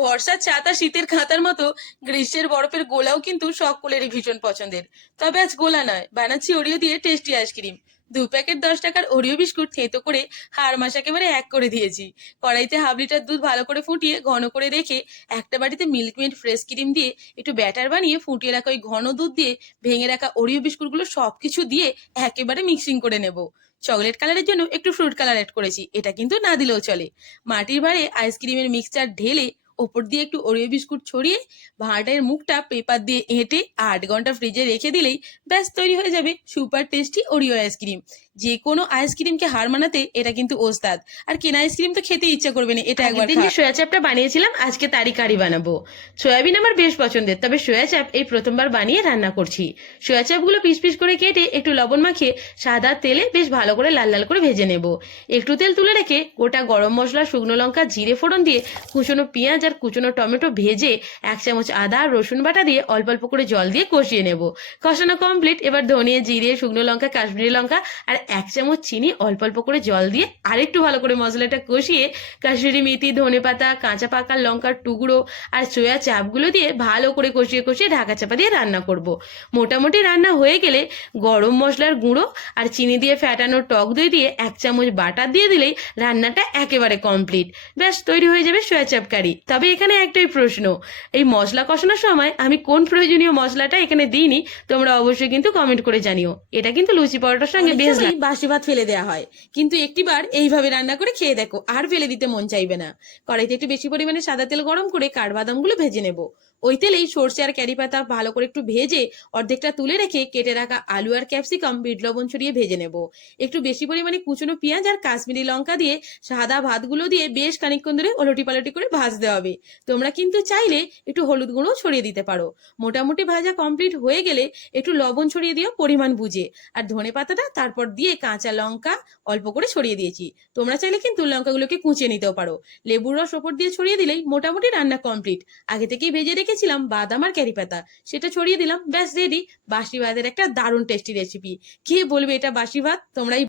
বর্ষার ছাতা শীতের খাতার মতো গ্রীষ্মের বরফের গোলাও কিন্তু সকলেরই ভীষণ পছন্দের। তবে আজ গোলা নয়, বানাচ্ছি ওরিও দিয়ে টেস্টি আইসক্রিম। দু প্যাকেট দশ টাকার ওরিও বিস্কুট থেঁতো করে হাড় মাস একেবারে এক করে দিয়েছি। কড়াইতে হাফ লিটার দুধ ভালো করে ফুটিয়ে ঘন করে রেখে একটা বাটিতে মিল্কমেড ফ্রেশ ক্রিম দিয়ে একটু ব্যাটার বানিয়ে ফুটিয়ে রাখা ওই ঘন দুধ দিয়ে ভেঙে রাখা ওরিও বিস্কুটগুলো সব কিছু দিয়ে একেবারে মিক্সিং করে নেব। চকলেট কালারের জন্য একটু ফ্রুট কালার অ্যাড করেছি, এটা কিন্তু না দিলেও চলে। মাটির ভাঁড়ে আইসক্রিমের মিক্সচার ঢেলে ওপর দিয়ে একটু ওরিও বিস্কুট ছড়িয়ে ভাঁড়ের মুখটা পেপার দিয়ে এঁটে আট ঘণ্টা ফ্রিজে রেখে দিলেই ব্যাস তৈরি হয়ে যাবে সুপার টেস্টি ওরিও আইসক্রিম যে কোনো আইসক্রিমকে হার মানাতে এটা কিন্তু ওস্তাদ। আর কেনা আইসক্রিম তো খেতে ইচ্ছা করবে না এটা একবার দিন যে সোয়া চাপটা বানিয়েছিলাম আজকে তারই কারি বানাবো। সয়াবিন আমার বেশ পছন্দের তবে সোয়া চাপ এই প্রথমবার বানিয়ে রান্না করছি। সোয়া চাপগুলো পিস পিস করে কেটে একটু লবণ মাখিয়ে সাদা তেলে বেশ ভালো করে লাল লাল করে ভেজে নেব। একটু তেল তুলে রেখে গোটা গরম মশলা শুকনো লঙ্কা জিরে ফোড়ন দিয়ে কুচনো পেঁয়াজ আর কুচনো টমেটো ভেজে এক চামচ আদা আর রসুন বাটা দিয়ে অল্প অল্প করে জল দিয়ে কষিয়ে নেব। কষানো কমপ্লিট এবার ধনিয়া জিরে শুকনো লঙ্কা কাশ্মীরি লঙ্কা আর এক চামচ চিনি অল্প অল্প করে জল দিয়ে আরেকটু ভালো করে মশলাটা কষিয়ে কাশ্মীরি মেথি ধনে পাতা কাঁচা পাকা লঙ্কার টুকরো আর সোয়া চাপগুলো দিয়ে ভালো করে কষিয়ে কষিয়ে ঢাকা চাপা দিয়ে রান্না করব। মোটামুটি রান্না হয়ে গেলে গরম মশলার গুঁড়ো আর চিনি দিয়ে ফ্যাটানো টক দই দিয়ে এক চামচ বাটার দিয়ে দিলেই রান্নাটা একেবারে কমপ্লিট ব্যাস তৈরি হয়ে যাবে সোয়া চাপ কারি। তবে এখানে একটাই প্রশ্ন এই মশলা কষানোর সময় আমি কোন প্রয়োজনীয় মশলাটা এখানে দিইনি তোমরা অবশ্যই কিন্তু কমেন্ট করে জানিও। এটা কিন্তু লুচি পরোটার সঙ্গে বেশ বাসি ভাত ফেলে দেওয়া হয়। কিন্তু একটিবার এইভাবে রান্না করে খেয়ে দেখো, আর ফেলে দিতে মন চাইবে না। কড়াইতে একটু বেশি পরিমাণে সাদা তেল গরম করে কাঠবাদামগুলো ভেজে নেব। ওই তেলেই সর্ষে আর ক্যারি পাতা ভালো করে একটু ভেজে অর্ধেকটা তুলে রেখে কেটে রাখা আলু আর ক্যাপসিকাম, বিট লবণ ছড়িয়ে ভেজে নেব। একটু বেশি পরিমাণে কুচনো পেঁয়াজ আর কাশ্মীরি লঙ্কা দিয়ে সাদা ভাতগুলো দিয়ে বেশ খানিকক্ষণ ধরে ওলটি পালটি করে ভাজতে হবে। তোমরা কিন্তু চাইলে একটু হলুদ গুঁড়ো ছড়িয়ে দিতে পারো। মোটামুটি ভাজা কমপ্লিট হয়ে গেলে একটু লবণ ছড়িয়ে দিও পরিমাণ বুঝে। আর ধনে পাতাটা তারপর দিয়ে কাঁচা লঙ্কা অল্প করে ছড়িয়ে দিয়েছি। তোমরা চাইলে কিন্তু লঙ্কাগুলোকে কুচিয়ে নিতেও পারো। লেবুর রস ওপর দিয়ে ছড়িয়ে দিলেই মোটামুটি রান্না কমপ্লিট আগে থেকেই ভেজে রেখেছিলাম বাদাম আর ক্যারি পাতা। সেটা ছড়িয়ে দিলাম, ব্যাস রেডি বাসি ভাতের একটা দারুণ টেস্টি রেসিপি কে বলবে এটা বাসি ভাত? তোমরাই